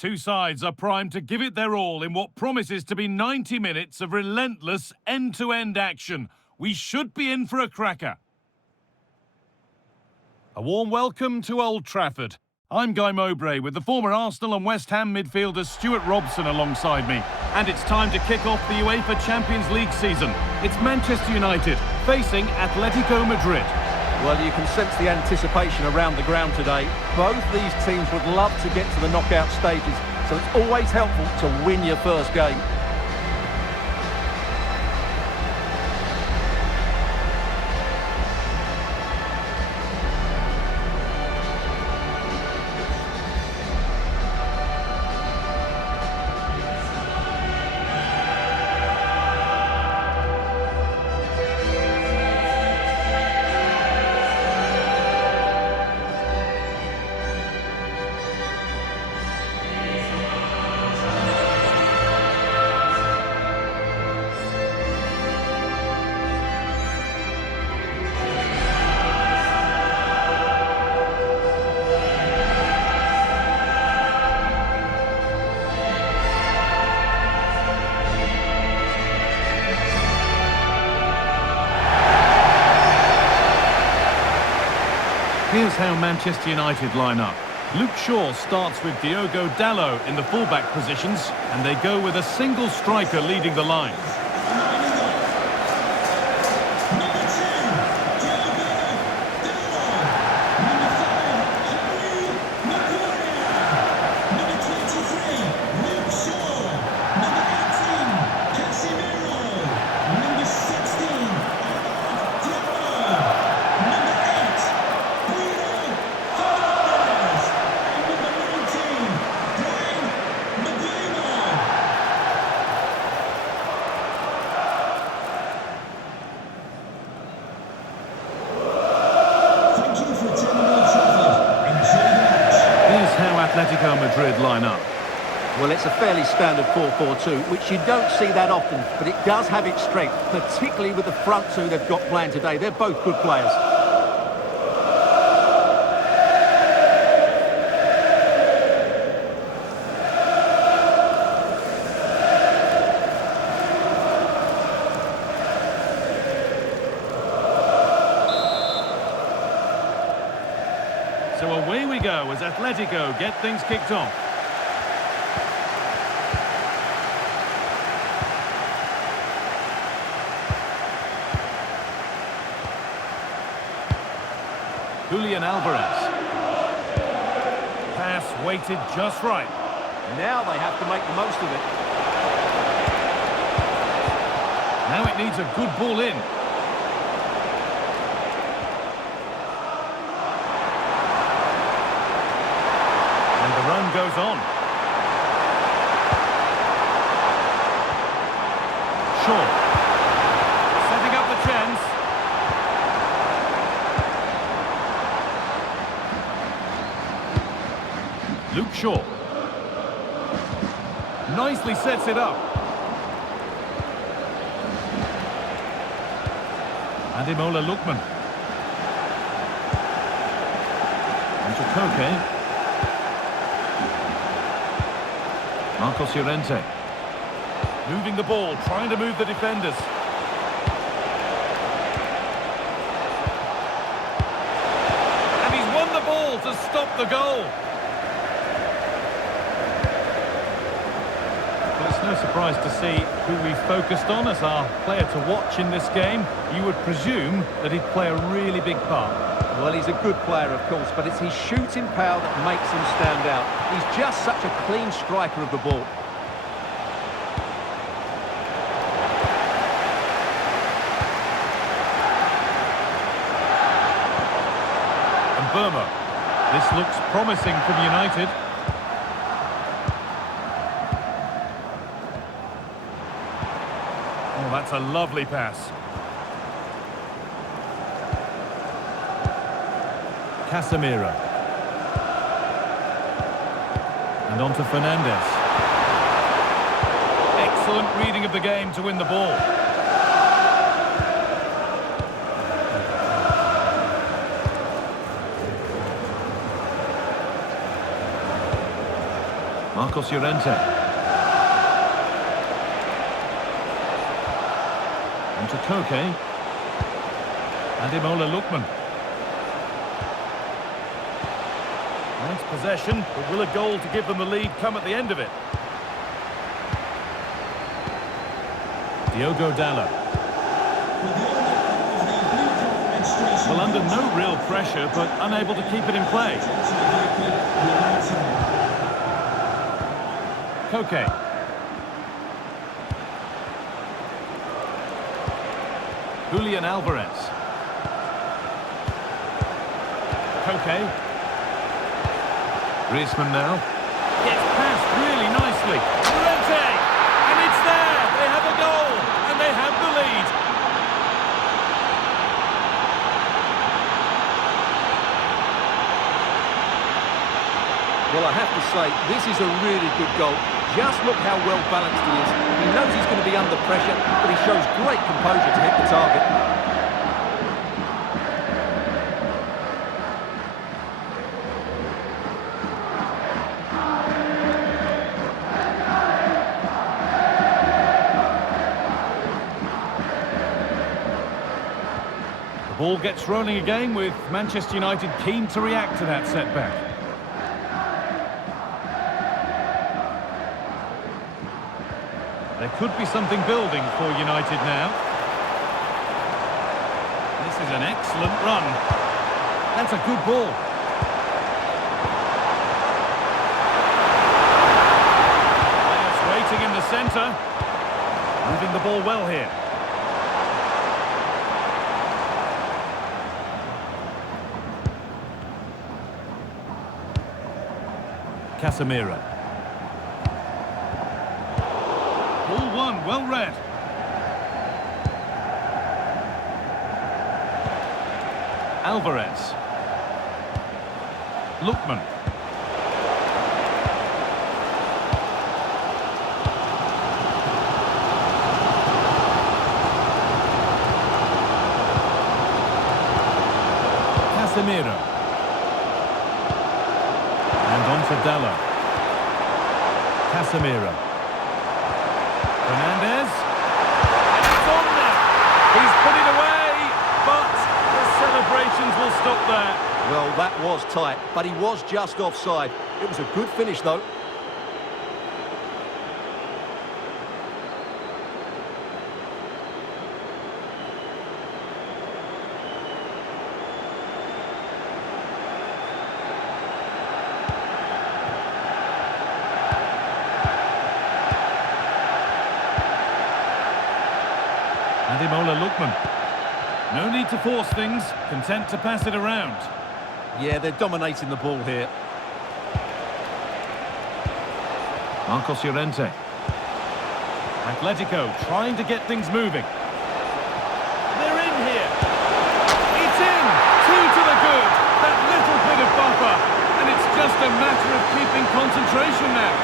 Two sides are primed to give it their all in what promises to be 90 minutes of relentless end-to-end action. We should be in for a cracker. A warm welcome to Old Trafford. I'm Guy Mowbray with the former Arsenal and West Ham midfielder Stuart Robson alongside me. And it's time to kick off the UEFA Champions League season. It's Manchester United facing Atletico Madrid. Well, you can sense the anticipation around the ground today. Both these teams would love to get to the knockout stages, so it's always helpful to win your first game. Here's how Manchester United line up. Luke Shaw starts with Diogo Dalot in the fullback positions, and they go with a single striker leading the line. Atletico Madrid line up. Well, it's a fairly standard 4-4-2, which you don't see that often, but it does have its strength, particularly with the front two they've got playing today. They're both good players. So away we go as Atletico get things kicked off. Julian Alvarez. Pass weighted just right. Now they have to make the most of it. Now it needs a good ball in. The run goes on. Shaw. Setting up the chance. Luke Shaw. Nicely sets it up. Ademola Lookman. And to Koke. Marcos Llorente. Moving the ball, trying to move the defenders. And he's won the ball to stop the goal. Well, it's no surprise to see who we focused on as our player to watch in this game. You would presume that he'd play a really big part. Well, he's a good player, of course, but it's his shooting power that makes him stand out. He's just such a clean striker of the ball. And Burma. This looks promising from United. Oh, that's a lovely pass. Casemiro. And on to Fernandes. Excellent reading of the game to win the ball. Marcos Llorente. Onto Koke. Ademola Lookman. Nice possession, but will a goal to give them the lead come at the end of it? Diogo Dalot. Well, under no real pressure, but unable to keep it in play. Koke. Julian Alvarez. Koke. Griezmann now. Gets past really nicely. Llorente! And it's there! They have a goal! And they have the lead! Well, I have to say, this is a really good goal. Just look how well balanced he is. He knows he's going to be under pressure, but he shows great composure to hit the target. The ball gets rolling again with Manchester United keen to react to that setback. There could be something building for United now. This is an excellent run. That's a good ball. Players waiting in the centre. Moving the ball well here. Casemiro. Ball one, well read. Alvarez. Lookman. Casemiro. And on to Dalot. Casemiro. Fernandez. And it's on now. He's put it away, but the celebrations will stop there. Well, that was tight, but he was just offside. It was a good finish, though. Ademola Lookman. No need to force things, content to pass it around. Yeah, they're dominating the ball here. Marcos Llorente. Atletico trying to get things moving. They're in here. It's in! 2 to the good. That little bit of buffer. And it's just a matter of keeping concentration now.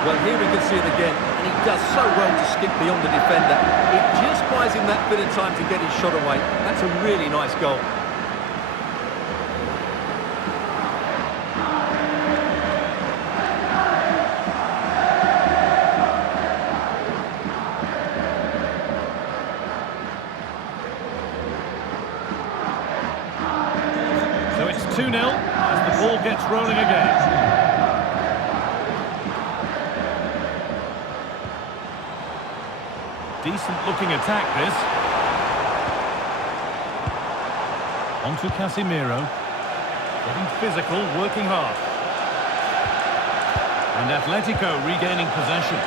Well, here we can see it again, and he does so well to skip beyond the defender. It just buys him that bit of time to get his shot away. That's a really nice goal. So it's 2-0 as the ball gets rolling again. Decent-looking attack, this. Onto Casemiro. Getting physical, working hard. And Atletico regaining possession.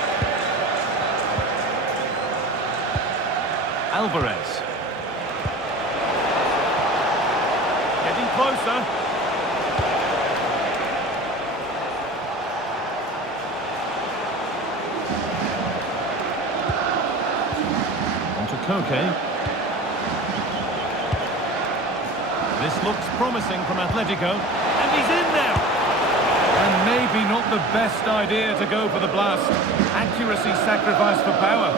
Alvarez. Getting closer. Koke. This looks promising from Atletico. And he's in now! And maybe not the best idea to go for the blast. Accuracy sacrificed for power.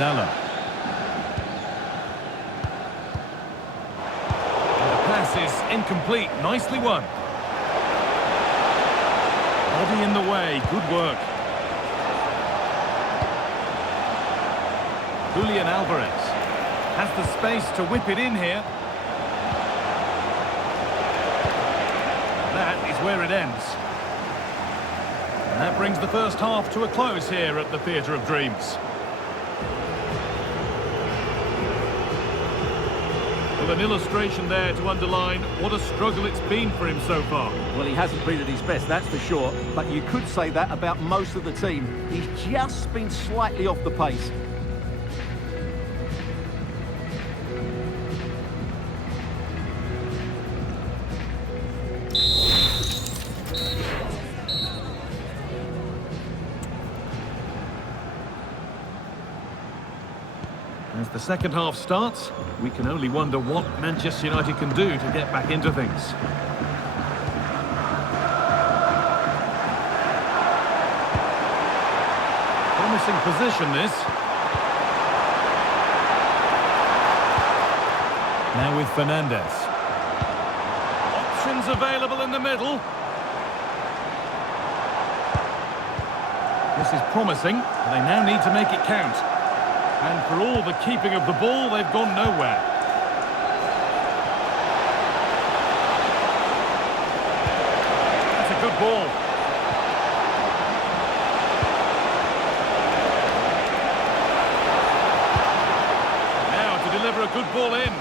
Dalla. And the pass is incomplete. Nicely won. Body in the way. Good work. Julian Alvarez has the space to whip it in here. That is where it ends. And that brings the first half to a close here at the Theatre of Dreams. With an illustration there to underline what a struggle it's been for him so far. Well, he hasn't been at his best, that's for sure. But you could say that about most of the team. He's just been slightly off the pace. As the second half starts, we can only wonder what Manchester United can do to get back into things. Promising position, this. Now with Fernandes. Options available in the middle. This is promising, and they now need to make it count. And for all the keeping of the ball, they've gone nowhere. That's a good ball. Now to deliver a good ball in.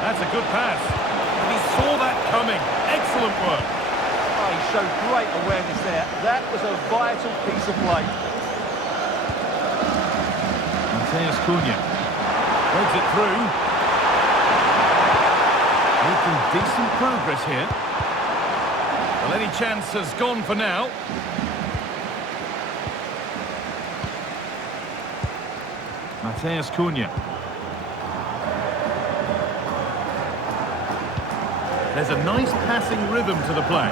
That's a good pass. And he saw that coming. Excellent work. Oh, he showed great awareness there. That was a vital piece of play. Cunha threads it through, making decent progress here. Well, any chance has gone for now. Cunha. There's a nice passing rhythm to the play.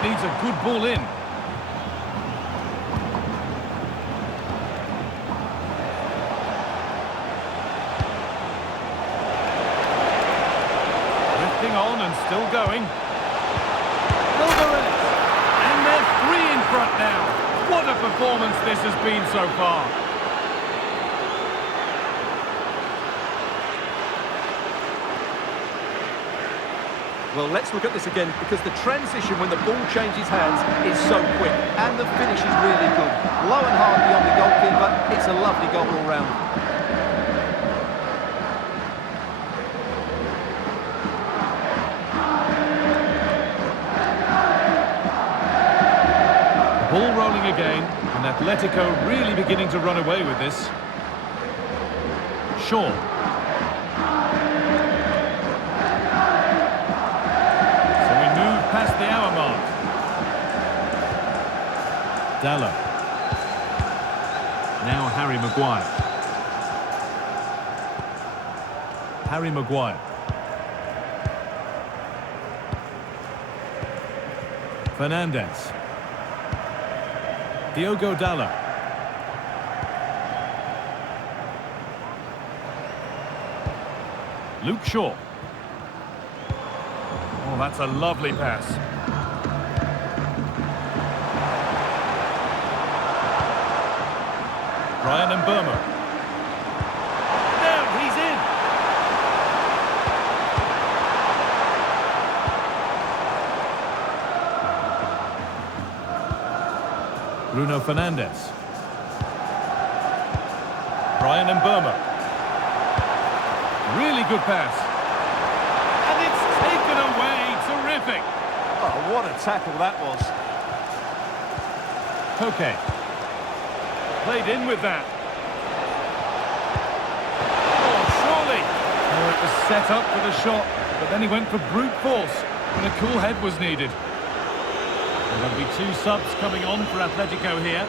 Needs a good ball in. Drifting on and still going. Alvarez! And they're three in front now. What a performance this has been so far. Well, let's look at this again, because the transition when the ball changes hands is so quick, and the finish is really good. Low and hard beyond the goalkeeper, it's a lovely goal all round. The ball rolling again, and Atletico really beginning to run away with this. Shaw. Past the hour mark. Dalla. Now Harry Maguire. Harry Maguire. Fernandes. Diogo Dalla. Luke Shaw. Oh, that's a lovely pass. Brian and Burma. Now he's in. Bruno Fernandes. Brian and Burma. Really good pass. Terrific. Oh, what a tackle that was. Okay. Played in with that. Oh, surely. Oh, it was set up for the shot, but then he went for brute force when a cool head was needed. There'll be two subs coming on for Atletico here.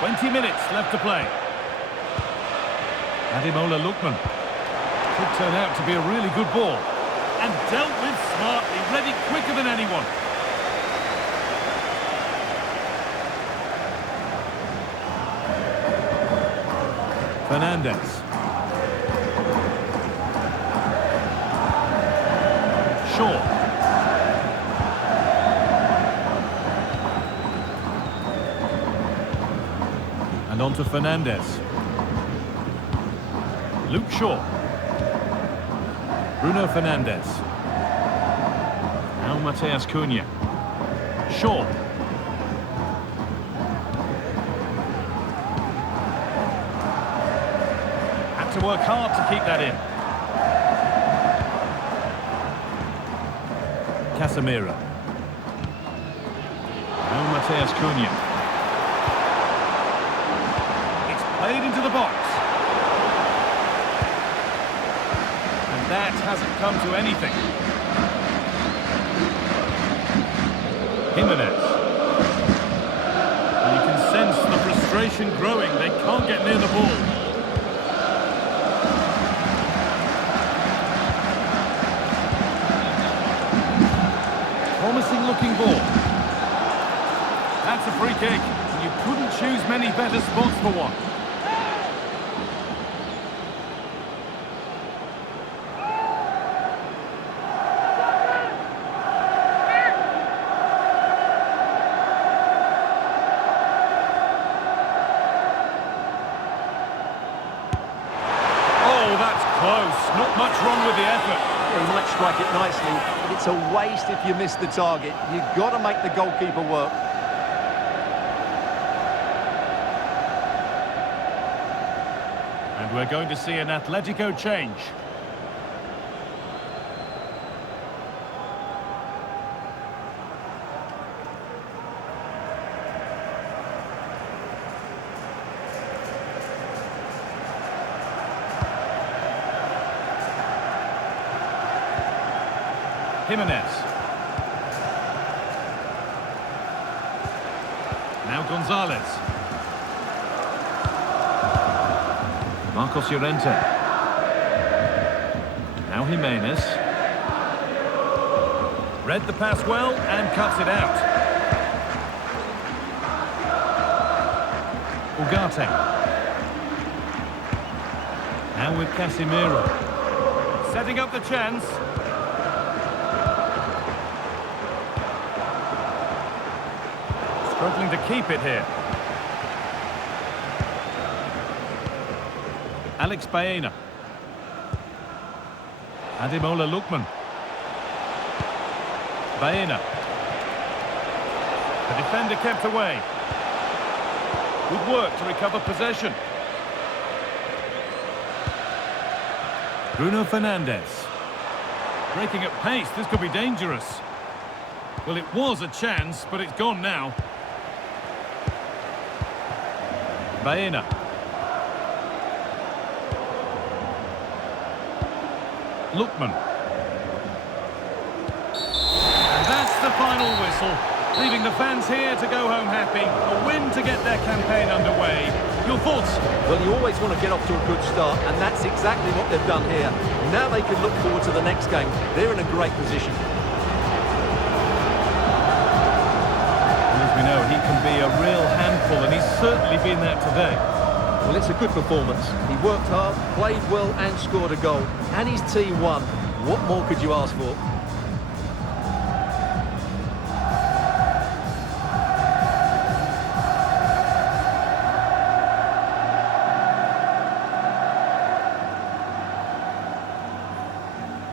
20 minutes left to play. Ademola Lookman. Could turn out to be a really good ball. And dealt with smartly, read it quicker than anyone. Fernandez. Shaw. And on to Fernandez. Luke Shaw. Bruno Fernandez. Now Mateus Cunha. Shaw. Had to work hard to keep that in. Casemiro. Now Mateus Cunha. It's played into the box. That hasn't come to anything. Jimenez. And you can sense the frustration growing. They can't get near the ball. Promising looking ball. That's a free kick. You couldn't choose many better spots for one. Close, not much wrong with the effort. He might strike it nicely, but it's a waste if you miss the target. You've got to make the goalkeeper work. And we're going to see an Atletico change. Jimenez. Now Gonzalez. Marcos Llorente. Now Jimenez. Read the pass well and cuts it out. Ugarte. Now with Casemiro. Setting up the chance. Struggling to keep it here. Alex Baena. Ademola Lookman. Baena. The defender kept away. Good work to recover possession. Bruno Fernandez. Breaking at pace, this could be dangerous. Well, it was a chance, but it's gone now. Baena. Lookman. And that's the final whistle, leaving the fans here to go home happy. A win to get their campaign underway. Your thoughts? Well, you always want to get off to a good start, and that's exactly what they've done here. Now they can look forward to the next game. They're in a great position. As we know, he can be a real handful, and he's certainly been that today. Well, it's a good performance. He worked hard, played well and scored a goal. And his team won. What more could you ask for?